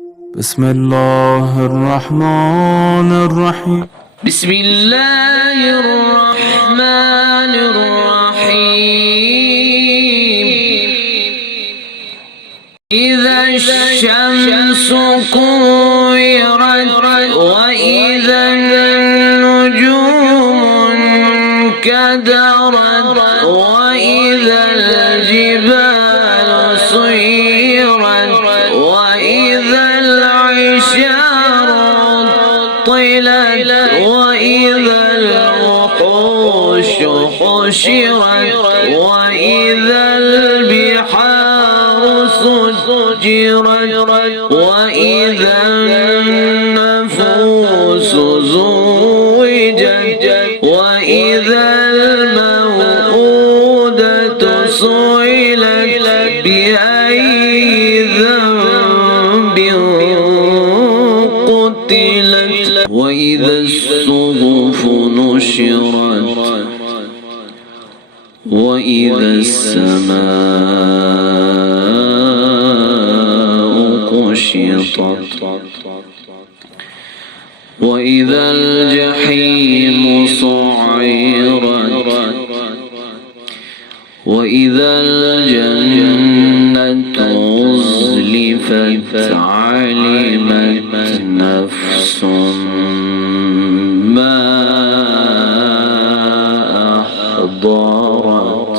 بسم الله الرحمن الرحيم. بسم الله الرحمن الرحيم. إذا الشمس كورت وإذا النجوم انكدرت وإذا الجبال سيرت وإذا العشار طلت وإذا الوحوش حشرت وإذا البحار سجرت وإذا النفوس زوجت وإذا الموءودة سئلت بأي ذنب قتلت وإذا الصحف نشرت وإذا السماء كشطت وإذا الجحيم سعرت وإذا الجنة أزلفت علمت نفس ما أحضرت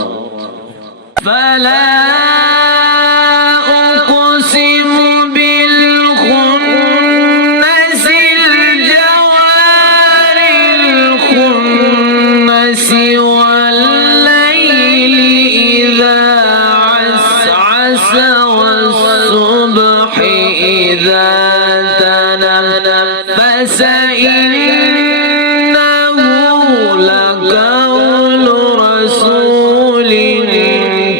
فلا أقسم بالخنس الجوار الخنس والليل إذا عسعس والصبح إذا تنفس إنه لقول رسول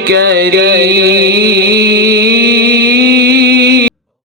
كريم